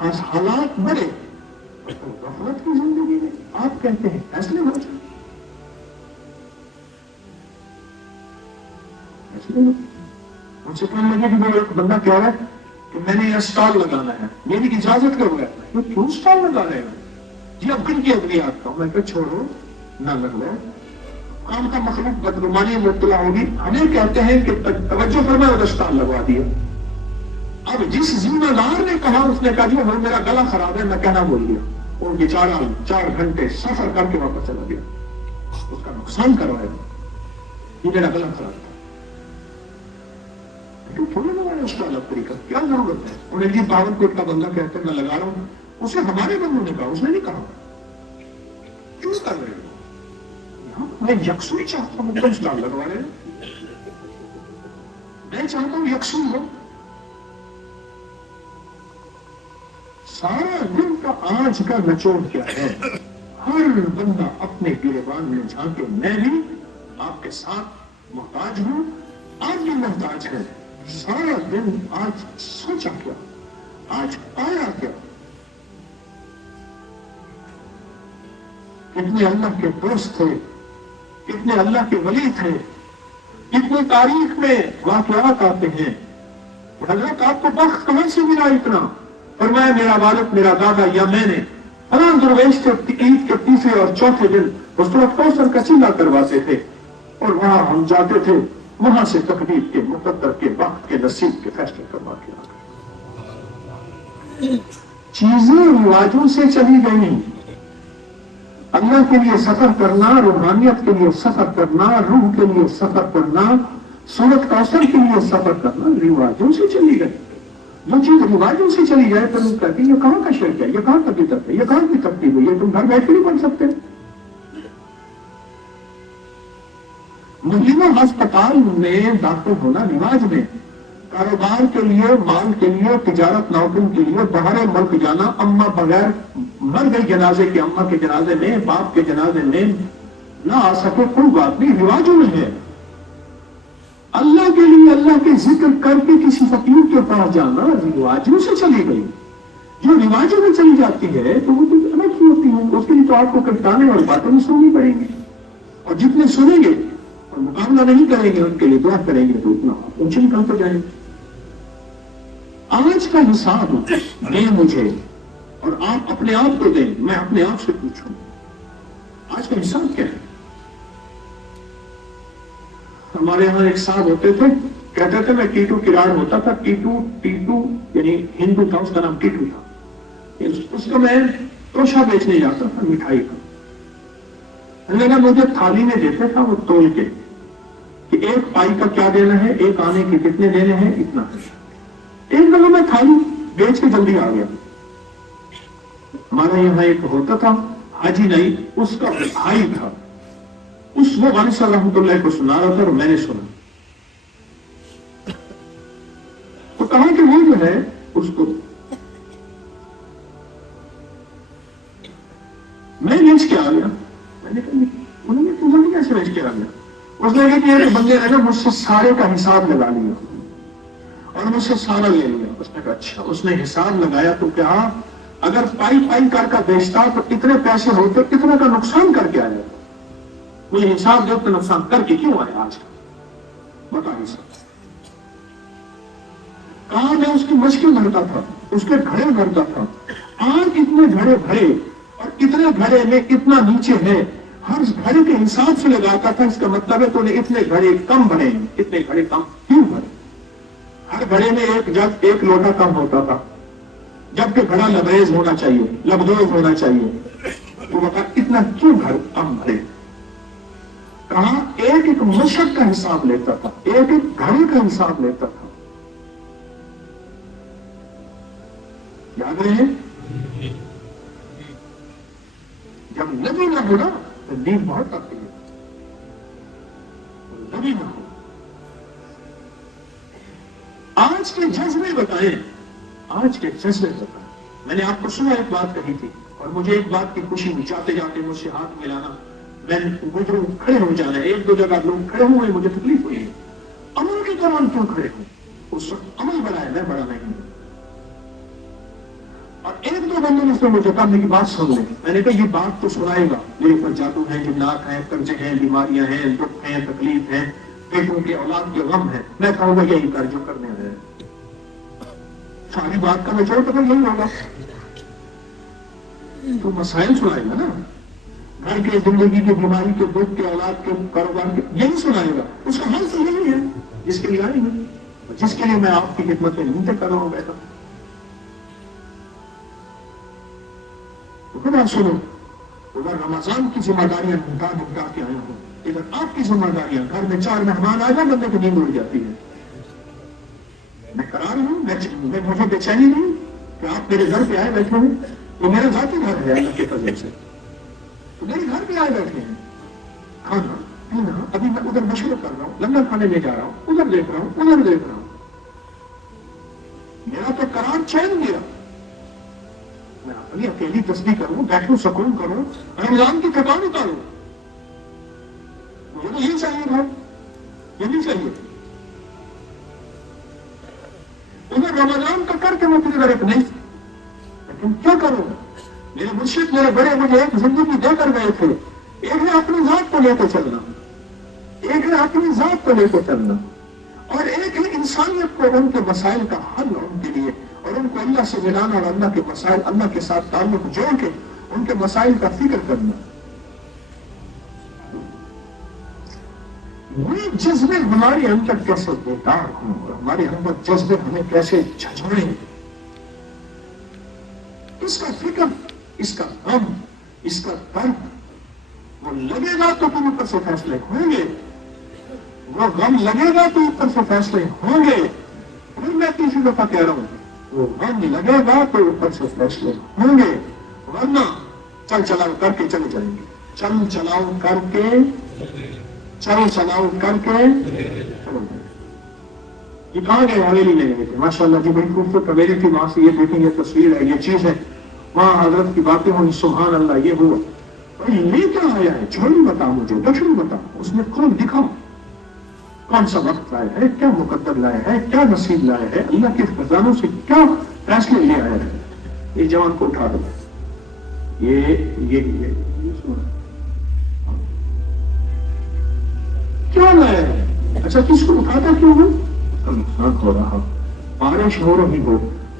حالات بڑے غفلت کی زندگی میں آپ کہتے ہیں فیصلے ہو جائیں، ان سے کہنے لگے کہ وہ ایک بندہ کہہ رہا ہے کہ میں نے یہ اسٹال لگانا ہے، میری اجازت کرو گا؟ یہ کیوں اسٹال لگا رہے ہیں؟ جی اب کن کی ادویات کا؟ میں کہ چھوڑو نہ لگو، کام کا مخلوق بدگمانی مبتلا ہوگی، ہمیں کہتے ہیں کہ توجہ فرمائے اور اسٹال لگوا دیا۔ اب جس ذمہ دار نے کہا اس نے کہا جی وہ میرا گلا خراب ہے، میں کہنا بول گیا، اور بیچارہ 4 گھنٹے سفر کر کے واپس چلا گیا، اس کا نقصان کروائے گا، یہ میرا گلا خراب تھا، تھوڑا لگایا اسٹال اب طریقہ، کیا ضرورت ہے؟ انہیں جی باون کوٹ کا بندہ کہتے ہیں میں لگا رہا ہوں، اسے ہمارے بندوں نے کہا، اس نے نہیں کہا، کیوں کر رہے ہو؟ میں یکسوئی چاہتا ہوں، تم اسٹال لگوا رہے ہیں، میں چاہتا ہوں یکسوئی ہو۔ سارا دن کا آج کا نچوڑ کیا ہے؟ ہر بندہ اپنے گریبان میں جھانکے، میں بھی آپ کے ساتھ محتاج ہوں، آپ بھی محتاج ہے۔ سارا دن آج سوچا کیا، آج پایا کیا؟ کتنے اللہ کے دوست تھے، کتنے اللہ کے ولی تھے، کتنی تاریخ میں واقعات آتے ہیں، حضرت آپ کو بخت کہاں سے ملا اتنا؟ فرمایا میرا والد، میرا دادا یا میں نے فلاں درویش سے عید کے 3 اور 4 دن حضرت کوثر کا چیلا کرواتے تھے، اور وہاں ہم جاتے تھے، وہاں سے تقدیر کے مقدر کے وقت کے نصیب کے فیصلے کروا کے آ گئے۔ چیزیں رواجوں سے چلی گئی، اللہ کے لیے سفر کرنا، روحانیت کے لیے سفر کرنا، روح کے لیے سفر کرنا، سورت کوثر کے لیے سفر کرنا رواجوں سے چلی گئی۔ جو چیز رواجوں سے چلی جائے تو لوگ کہتے ہیں یہ کہاں کا شرک ہے، یہ کہاں کا بدعت ہے، یہ کہاں کی ترتیب ہے، یہ تم گھر بیٹھ کے نہیں پڑھ سکتے۔ مہینہ ہسپتال میں داخل ہونا رواج میں، کاروبار کے لیے، مال کے لیے، تجارت نوکری کے لیے باہر ملک جانا، اماں بغیر مر گئی جنازے کے، اماں کے جنازے میں، باپ کے جنازے میں نہ آ سکے، کوئی بات نہیں، رواجوں میں ہے۔ اللہ کے لیے اللہ کے ذکر کر کے کسی فقیر کے پاس جانا رواجوں سے چلی گئی۔ جو رواجوں میں چلی جاتی ہے تو وہ تو الگ ہی ہوتی ہے، اس کے لیے تو آپ کو کٹانے اور باتیں نہیں سننی پڑیں گی، اور جتنے سنیں گے اور مقابلہ نہیں کریں گے، ان کے لیے دعا کریں گے تو اتنا اونچے نکلتے جائیں گے۔ آج کا حساب دیں مجھے اور آپ اپنے آپ کو دیں، میں اپنے آپ سے پوچھوں آج کا حساب کیا ہے؟ ہمارے یہاں ایک صاحب ہوتے تھے، کہتے تھے میں ٹیٹو کراڑ ہوتا تھا، ٹیٹو یعنی ہندو تھا، اس کا نام ٹیٹو تھا، اس کو میں توشا بیچنے جاتا تھا مٹھائی کا، لیکن مجھے تھالی میں دیتے تھا وہ تول کے کہ 1 پائی کا کیا دینا ہے، 1 آنے کے کتنے دینے ہیں، اتنا۔ ایک دفعہ میں تھالی بیچ کے جلدی آ گیا، ہمارے یہاں ایک ہوتا تھا حاجی نہیں، اس کا بھائی تھا، اس وہ والد صاحب رحمۃ اللہ کو سنا رہا تھا اور میں نے سنا، تو کہا کہ وہ جو ہے اس کو میں بیچ کے آ گیا۔ میں نے کہا انہوں نے تمہیں کیسے بیچ کے آ گیا؟ اس نے کہا کہ یہ بندے نے نا مجھ سے سارے کا حساب لگا لیا اور مجھ سے سارا لے لیا۔ اس نے کہا اچھا، اس نے حساب لگایا تو کہا اگر پائی کر کا بیچتا تو اتنے پیسے ہوتے، اتنا کا نقصان کر کے آیا، مجھے حساب دو تو نقصان کر کے کیوں آیا آج بتا نہیں سکتا۔ کہاں میں اس کی مشکل بھرتا تھا، اس کے گھڑے بھرتا تھا، آج اتنے گھڑے بھرے اور اتنے گھڑے میں اتنا نیچے ہے، ہر گھڑے کے حساب سے لگاتا تھا، اس کا مطلب ہے تو نے اتنے گھڑے کم بھرے، اتنے گھڑے کم کیوں بھرے؟ ہر گھڑے میں ایک جگ 1 لوٹا کم ہوتا تھا، جبکہ گھڑا لبریز ہونا چاہیے، لبدوز ہونا چاہیے، تو وہ اتنا کیوں گھڑ کم بھرے؟ کہاں ایک مشق کا حساب لیتا تھا، ایک گھڑے کا حساب لیتا تھا۔ یاد رہے جب نبی نہ ہو نا تو نیند بہت آتی ہے، نبی نہ ہو۔ آج کے جذبے بتائیں، آج کے جذبے بتائیں۔ میں نے آپ کو صبح ایک بات کہی تھی اور مجھے ایک بات کی خوشی ہوئی، جاتے جاتے مجھ سے ہاتھ ملانا، میں مجھے کھڑے ہو جانا ہے، 1-2 جگہ لوگ کھڑے ہوئے، مجھے تکلیف ہوئی ہے، عمل کے دوران کیوں کھڑے ہوں؟ اس وقت عمل بڑا ہے، میں بڑا نہیں ہوں۔ اور ایک دو بندوں نے اس میں مجھے کہا میری بات سن لیں. میں نے کہا یہ بات تو سنائے گا, میرے اوپر جادو ہے, جنات ہیں, قرضے ہیں, بیماریاں ہیں, دکھ ہیں, تکلیف ہے, بیٹوں کے اولاد کے غم ہے. میں کہوں گا یہی کر جو کرنے ہے. ساری بات کا نچوڑ تو یہی ہوگا. تو مسائل سنائے گا نا, گھر کے, زندگی کی, بیماری کے, دکھ کے, اولاد کے, کاروبار کے, یہی سنائے گا. اس کا حل تو یہی ہے جس کے لیے آئی ہے, جس کے لیے میں آپ کی خدمت میں منتیں کر رہا ہوں بیٹا. تو خدا سنو, اگر رمضان کی ذمہ داریاں نمٹا کے آئے ہوں, ادھر آپ کی ذمہ داریاں, گھر میں 4 مہمان آ جائیں, بندے کو نیند اڑ جاتی ہے. میں قرار ہوں, مجھے بے چینی نہیں کہ آپ میرے گھر پہ آئے بیٹھے ہوں. تو میرا ذاتی گھر ہے اللہ کے فضل سے, تو میرے گھر پہ آئے بیٹھے ہیں. کھانا پینا, ابھی میں ادھر مشورہ کر رہا ہوں, لنگر کھانے لے جا رہا ہوں, ادھر دیکھ رہا ہوں, ادھر دیکھ رہا ہوں. میرا تو قرار چین گیا. میں اپنی اکیلی تسبیح کروں, بیٹھوں, سکون کروں, رمضان کی تھکان اتاروں. مجھے تو یہی چاہیے تھا, یہ نہیں چاہیے. ادھر رمضان کا کر کے میں تیرے گھر نہیں, لیکن کیا کروں. میرے مرشد, میرے بڑے مجھے ایک زندگی دے کر گئے تھے. ایک ہے اپنی ذات کو لے کے چلنا, ایک ہے اپنی ذات کو لے کے چلنا, اور ایک ہے انسانیت کو, ان کے مسائل کا حل ان کے لیے, اور ان کو اللہ سے ملانا, اور اللہ کے مسائل, اللہ کے ساتھ تعلق جوڑ کے ان کے مسائل کا فکر کرنا. یہ جذبے ہمارے اندر کیسے بیدار ہوں, ہمارے اندر جذبے ہمیں کیسے جھنجھوڑیں. اس کا فکر, اس کا غم, اس کا درد, وہ لگے گا تو تم اوپر سے فیصلے ہوں گے, وہ غم لگے گا تو اوپر سے فیصلے ہوں گے. پھر میں تیسری دفعہ کہہ رہا ہوں, وہ غم لگے گا تو اوپر سے فیصلے ہوں گے, ورنہ چل چلاؤ کر کے چلے جائیں گے. چل چلاؤ کر کے, چل چلاؤ کر کے چلو. یہ کہاں گئے؟ حویلی میں گئے تھے. ماشاء اللہ جی, بڑی خوبصورت حویلی تھی. وہاں سے یہ دیکھیں, یہ تصویر ہے, یہ چیز ہے, وہاں حضرت کی باتیں ہوئی. سبحان اللہ, یہ ہوا. یہ کیا آیا ہے؟ جھولی بتاؤ مجھے, دشمن بتاؤ, اس میں کون دکھاؤ, کون سا وقت لایا ہے, کیا مقدر لایا ہے, کیا نصیب لایا ہے, اللہ کے خزانوں سے کیا فیصلے لے آیا ہے. یہ جوان کو اٹھا دو, یہ کیا لایا ہے. اچھا, کس کو اٹھاتا کیوں ہے؟ نقصان ہو رہا, بارش ہو رہی ہو,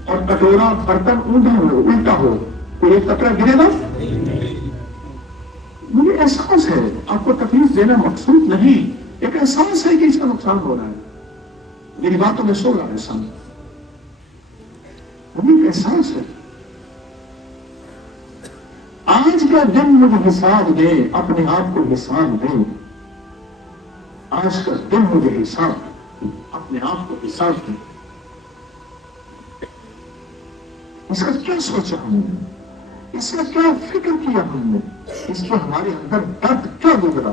اور کٹورا برتن اوندا ہو, الٹا ہو, تو ایک قطرہ گرے گا. مجھے احساس ہے, آپ کو تکلیف دینا مقصود نہیں, ایک احساس ہے کہ اس کا نقصان ہو رہا ہے. میری باتوں میں سو رہا ہے سامنے, مجھے ایک احساس ہے. آج کا دن مجھے حساب دے, اپنے آپ کو حساب دے. آج کا دن مجھے حساب, اپنے آپ کو حساب دے. اس کا کیا سوچا ہم نے, اس کا کیا فکر کیا ہم نے, اس کا ہمارے اندر درد کیا گزرا,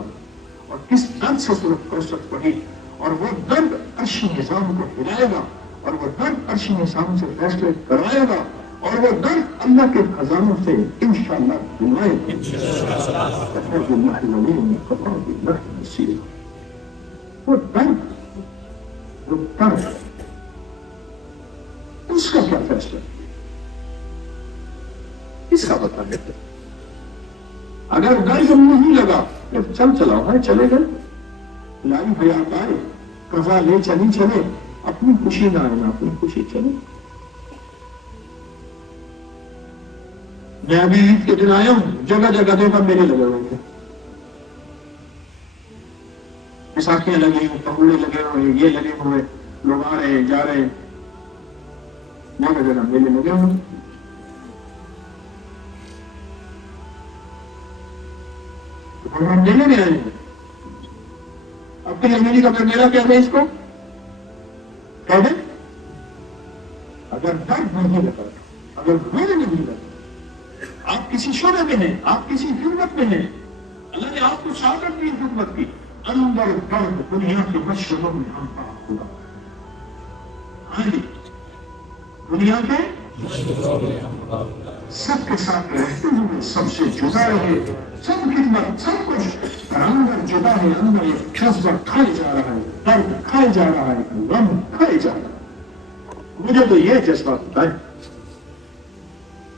اور کس درد سے صورت فرصت پڑی, اور وہ درد عرشی نظام کو ہلائے گا, اور وہ درد عرشی نظام سے فیصلے کرائے گا, اور وہ درد اللہ کے خزانوں سے انشاءاللہ دلائے گا. وہ درد اس کا کیا فیصلہ, اس کا بتا دیتے. اگر درد نہیں لگا تو چل چلاؤ ہے, چلے گئے, لائی حیات آئے, قضا لے چلی چلے, اپنی خوشی نہ آئے, اپنی خوشی چلے. میں ابھی عید کے دن آیا ہوں, جگہ جگہ دیکھا میلے لگے ہوئے تھے, بیساکھیاں لگی ہوئی, پکوڑے لگے ہوئے, یہ لگے ہوئے, لوگ آ رہے جا رہے, جگہ جگہ میلے لگے ہوئے. ہم میلے میں آئے ہیں, اب کی زندگی کا میلہ کہہ دیں, اس کو کہہ دیں. اگر درد نہیں لگا, اگر غم نہیں لگا, آپ کسی شعبے میں ہیں, آپ کسی خدمت میں ہیں, اللہ نے آپ کو سعادت دی خدمت کی, اندر درد دنیا کے مشرقوں میں ہم پاک ہوگا. ہاں جی, دنیا کے سب کے ساتھ رہتے ہوئے سب سے جدا رہے, سب خدمت, سب کچھ, پر اندر جدا ہے, اندر ایک جذبہ کھائے جا رہا ہے, درد کھائے جا رہا ہے, غم کھائے جا رہا ہے. مجھے تو یہ جذبہ ہوتا ہے.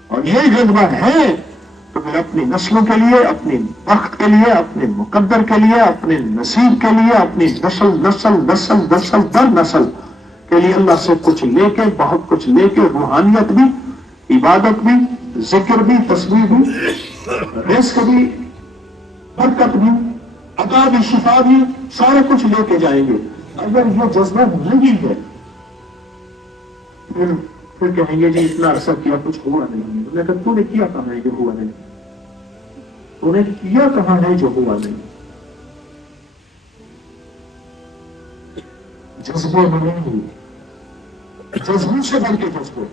اور یہ جذبہ ہے تو پھر اپنی نسلوں کے لیے، اپنی وقت کے لیے، اپنے مقدر کے لیے، اپنے نصیب کے لیے، اپنی نسل نسل نسل نسل در نسل کے لیے اللہ سے کچھ لے کے، بہت کچھ لے کے، روحانیت بھی، عبادت بھی، ذکر بھی، تسبیح بھی، رزق بھی، برکت بھی، عطا بھی، شفا بھی، سارے کچھ لے کے جائیں گے۔ اگر یہ جذبہ نہیں ہے پھر کہیں گے جی اتنا عرصہ کیا کچھ ہوا نہیں۔ انہوں نے کہا تو نے کیا کہاں ہے جو ہوا نہیں؟ تو نے کیا کہاں ہے جو ہوا نہیں؟ جذبے میں نہیں، جذبوں سے بڑھ کے جذبے،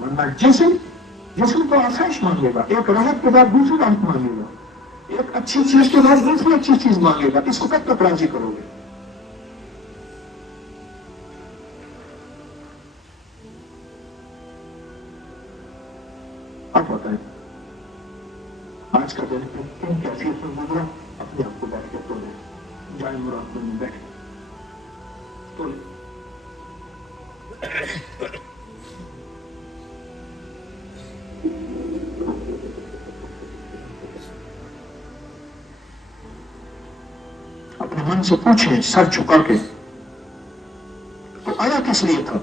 ورنہ جسم تو آسائش مانگے گا، ایک راحت کے بعد دوسری راحت مانگے گا، ایک اچھی چیز کے بعد دوسری اچھی چیز مانگے گا، اس کو کب تک راضی کرو گے؟ آپ بتائیں آج کا دن کن کیفیت میں گزرا؟ اپنے آپ کو بیٹھ کے تولے، جائے مراد میں بیٹھ تولے۔ اپنے من سے پوچھیں سر جھکا کے تو آیا کس لیے تھا؟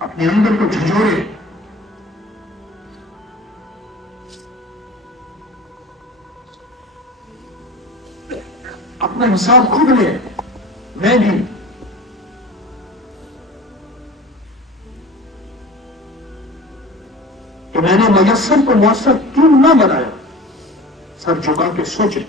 اپنے اندر کو جھنجھوڑے، اپنا حساب خود لے، میں بھی کہ میں نے میسر کو مؤثر کیوں نہ بنایا؟ سر جھکا کے سوچے۔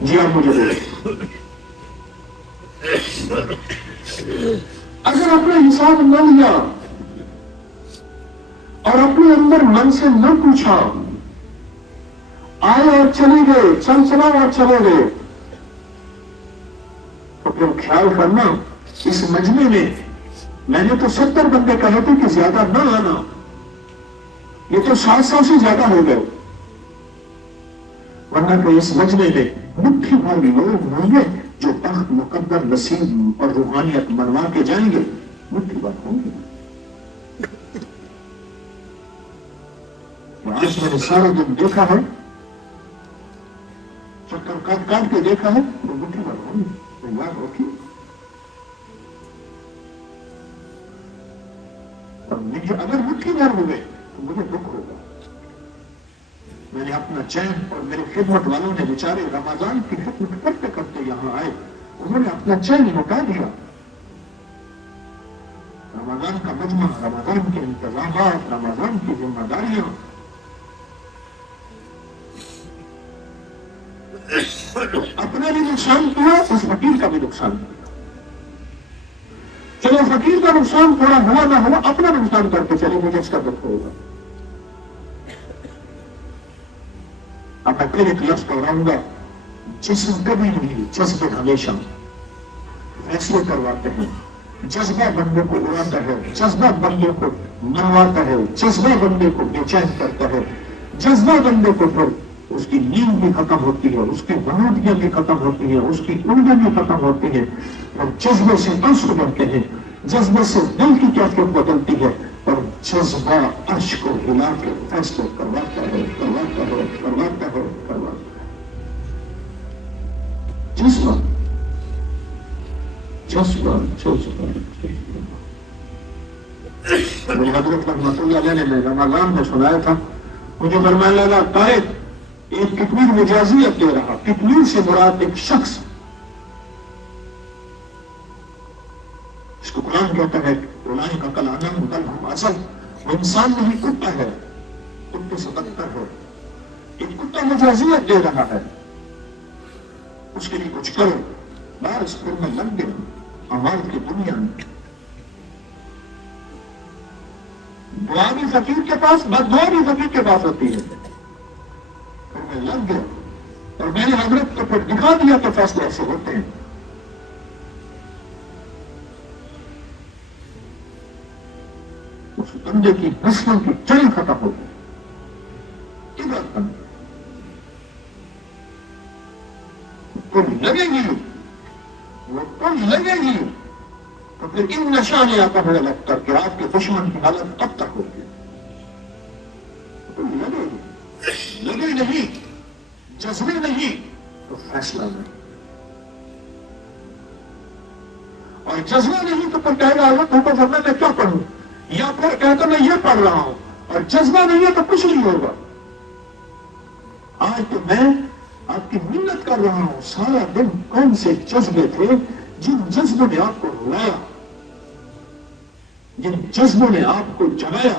جی آپ مجھے بولیں، اگر اپنا حساب نہ لیا اور اپنے اندر من سے نہ پوچھا، آئے اور چلے گئے، چل چلا اور چلے گئے، تو پھر خیال کرنا اس مجمع میں نے تو 70 بندے کہے تھے کہ زیادہ نہ آنا، یہ تو 700 سے زیادہ ہو گئے، ورنہ کہ اس مجمع میں مٹھی بھر لوگ ہوں گے جو تخت مقدر نصیب اور روحانیت منوا کے جائیں گے، مٹھی بھر ہوں گے۔ آج میں نے سارا دن دیکھا ہے، چکر کاٹ کاٹ کے دیکھا ہے، تو مٹھی بھر ہوں گے، یاد رکھیے۔ اگر مٹھی بھر ہو گئے تو مجھے دکھ ہوگا۔ میں نے اپنا چین، اور میرے خدمت والوں نے بیچارے رمضان کی خدمت کرتے کرتے یہاں آئے، انہوں نے اپنا چین لوٹا دیا۔ رمضان کا مجمع، رمضان کے انتظامات، رمضان کی ذمہ داریاں، اپنا بھی نقصان کیا، اس فقیر کا بھی نقصان کیا۔ چلو فقیر کا نقصان تھوڑا ہوا نہ ہوا، اپنا نقصان کر کے چلے، مجھے اس کا دکھ ہوگا۔ اب میں پھر ایک لفظ کہوں گا، جسم کبھی نہیں، جذبے ہمیشہ فیصلے کرواتے ہیں۔ جذبہ بندے کو اڑاتا ہے، جذبہ بندے کو منواتا ہے، جذبہ بندے کو بے چین کرتا ہے، جذبہ بندے کو پھر اس کی نیند بھی ختم ہوتی ہے، اس کی بنودیاں بھی ختم ہوتی ہیں، اس کی اردیں بھی ختم ہوتی ہیں، اور جذبے سے آنسو بڑھتے ہیں، جذبے سے دل کی کیفیت بدلتی ہے، اور جذبہ عرش کو ہلا کے فیصلے کرواتا ہے، کرواتا ہے، کرواتا ہے، کرواتا ہے۔ جذبہ جذبہ جذبہ مجھے حضرت رحمۃ اللہ علیہ نے رمضان میں سنایا تھا، مجھے فرمایا لگا قائد ایک کتنی مجازیت دے رہا، کتنی سے مراد ایک شخص، اس کو قرآن کہتا ہے اولئک کالانعام بل ھم اضل، وہ انسان نہیں کتا ہے، کتے سے بدتر ہے۔ ایک کتا مجازیت دے رہا ہے، اس کے لیے کچھ کرو، بس پھر میں لگ گیا اعمال کی دنیا میں۔ دعا بھی فقیر کے پاس، بد دعا بھی فقیر کے پاس ہوتی ہے، پھر میں لگ گیا اور میں نے حضرت کو پھر دکھا دیا کہ فیصلے ایسے ہوتے ہیں۔ اس بندے کی نسلوں کی جڑیں ختم ہو گئی، عبرت بن گئی، تم لگے گی وہ تم لگے گی تو پھر ان نشانے آتا ہونے لگتا کہ آپ کے دشمن کی حالت کب تک ہوگی؟ تم لگے گی، لگے نہیں، جذبے نہیں تو فیصلہ نہیں، اور جذبہ نہیں تو پھر کہے گا اللہ تو ورنہ میں کیا پڑھوں، یا پھر کہتا میں یہ پڑھ رہا ہوں، اور جذبہ نہیں ہے تو کچھ نہیں ہوگا۔ آج تو میں آپ کی منت کر رہا ہوں، سارا دن کون سے جذبے تھے جن جذبوں نے آپ کو رلایا، جن جذبوں نے آپ کو جگایا،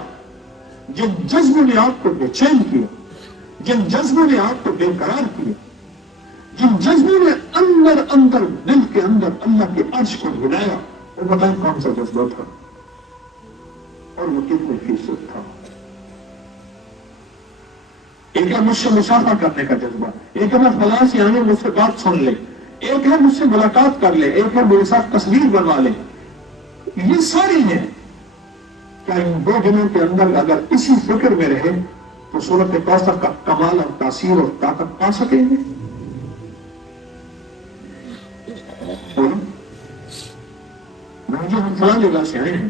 جن جذبوں نے آپ کو بے چین کیا، جن جذبوں نے آپ کو بے قرار کیا، جن جذبوں نے اندر اندر دل کے اندر اللہ کے عرش کو ہلایا، وہ بتائیں کون سا جذبہ تھا اور وہ کتنے فیصد تھا؟ ایک ہے مجھ سے مسافہ کرنے کا جذبہ، ایک ہے میں فلاں سے آنے مجھ سے بات سن لے، ایک ہے مجھ سے ملاقات کر لے، ایک ہے میرے ساتھ تصویر بنوا لے، یہ ساری ہیں۔ کیا ان 2 دنوں کے اندر اگر اسی فکر میں رہے تو سورۃ کوثر کا کمال اور تاثیر اور طاقت پا سکیں گے؟ جو ہم فلاں جگہ سے آئے ہیں،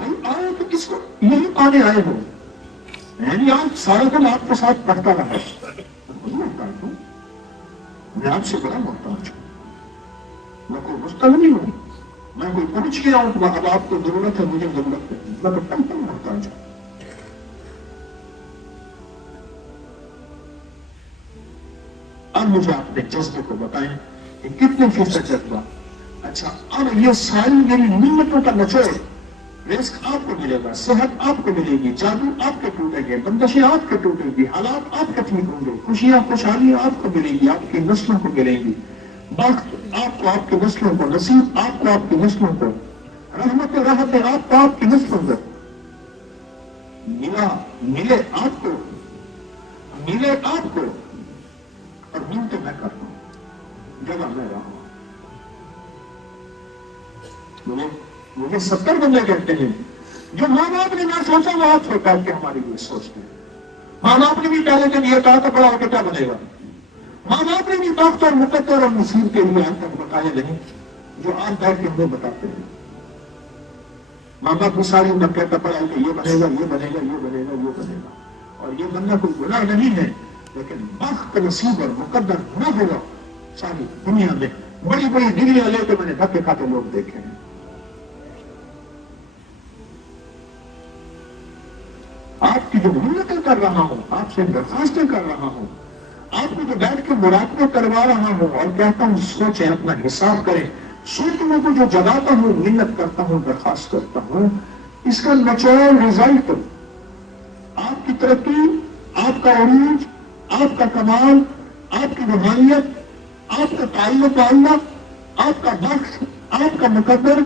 آئے تو کس کو یہی پانے آئے ہو، یعنی آج سارا دن آپ کے ساتھ پڑھتا رہا، میں آپ سے بڑا محتاج ہوں، میں کوئی مستغنی ہوں، میں کوئی پہنچ گیا ہوں، اب آپ کو ضرورت ہے، مجھے ضرورت ہے، میں تو کم محتاج ہوں۔ اب مجھے آپ نے جذبے کو بتائیں کہ کتنے فیصد جذبہ؟ اچھا اب یہ ساری میری نعمتوں کا نچوڑ، رزق آپ کو ملے گا، صحت آپ کو ملے گی، جادو آپ کے ٹوٹیں گے، بندشیں آپ کے ٹوٹیں گی، حالات آپ کے ٹھیک ہوں گے، خوشیاں خوشحالیاں آپ کو ملیں گی، آپ کی نسلوں کو ملیں گی، بخت آپ کو آپ کی نسلوں کو، نصیب آپ کو آپ کی نسلوں کو، رحمت راحت آپ کو آپ کی نسلوں کو ملے آپ کو، ملے آپ کو، اور منت میں کرتا ہوں، جگہ میں رہا ہوں۔ مجھے 70 بندے کہتے ہیں جو ماں باپ نے نہ سوچا وہ آپ سوچا کہ ہمارے لیے سوچتے ہیں۔ ماں باپ نے بھی پہلے دن یہ کہا تھا بڑا ہو کے کیا بنے گا، ماں باپ نے بھی بخت اور مقدر اور نصیب کے لیے آج تک بتایا نہیں جو آج بیٹھ کے ہمیں بتاتے ہیں۔ ماں باپ کو ساری عمر کہتا پڑا کہ یہ بنے گا، یہ بنے گا، یہ بنے گا، یہ بنے گا، اور یہ بننا کوئی گناہ نہیں ہے، لیکن بخت نصیب اور مقدر نہ ہوگا۔ ساری دنیا میں بڑی بڑی ڈگریاں لے کے میں نے دھکے کھاتے لوگ دیکھے ہیں۔ آپ کی جو منتیں کر رہا ہوں، آپ سے درخواستیں کر رہا ہوں، آپ کو جو بیٹھ کے مراقبہ کروا رہا ہوں اور کہتا ہوں سوچیں، اپنا حساب کریں، سوچنے کو جو جگاتا ہوں، منت کرتا ہوں، درخواست کرتا ہوں، اس کا نچوڑ رزلٹ آپ کی ترقی، آپ کا عروج، آپ کا کمال، آپ کی روحانیت، آپ کا تعلق اللہ، آپ کا بخت، آپ کا مقدر،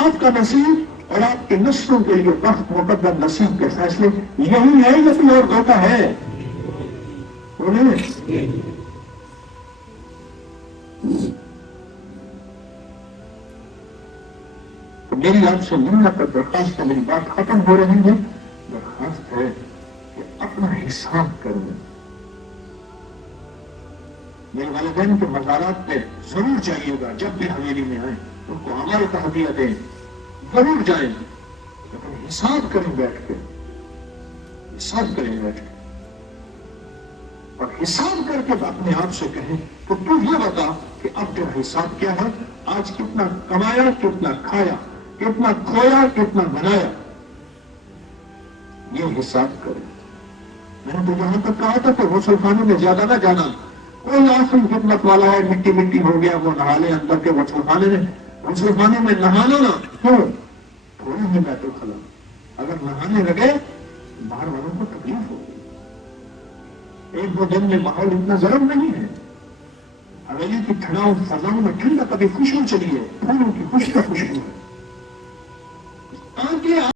آپ کا نصیب اور آپ کی نسلوں کے لیے بخت مقدر نصیب کے فیصلے، یہی ہے یا کوئی اور دھوکہ ہے؟ میری آپ سے منت اور درخواست ہے، میری بات ختم ہو رہی ہے، درخواست ہے کہ اپنا حساب کریں۔ میرے والدین کے مزارات پہ ضرور جائیے گا، جب بھی حویلی میں آئیں ان کو ہماری تحدیہ دیں، ضرور جائیں، لیکن حساب کریں بیٹھ کے، حساب کریں بیٹھ کے، اور حساب کر کے اپنے آپ سے کہیں تو تو یہ بتا کہ اب تیرا حساب کیا ہے، آج کتنا کمایا، کتنا کھایا، کتنا کھویا، کتنا بنایا، یہ حساب کرے۔ میں نے تو جہاں تک کہا تھا کہ غسل خانے میں زیادہ نہ جانا، کوئی آخری خدمت والا ہے مٹی مٹی ہو گیا وہ نہا لے اندر کے غسل خانے میں، غسل خانے میں نہانا نا کیوں تھوڑی ہی بیت الخلا، اگر نہانے لگے باہر والوں کو تکلیف ہوگی۔ ایک دو دن میں ماحول اتنا گرم نہیں ہے، حویلی کی ٹھنڈاؤں فضاؤں میں ٹھنڈا کبھی خوشبو چلی ہے، پھولوں کی خوشبو ہے،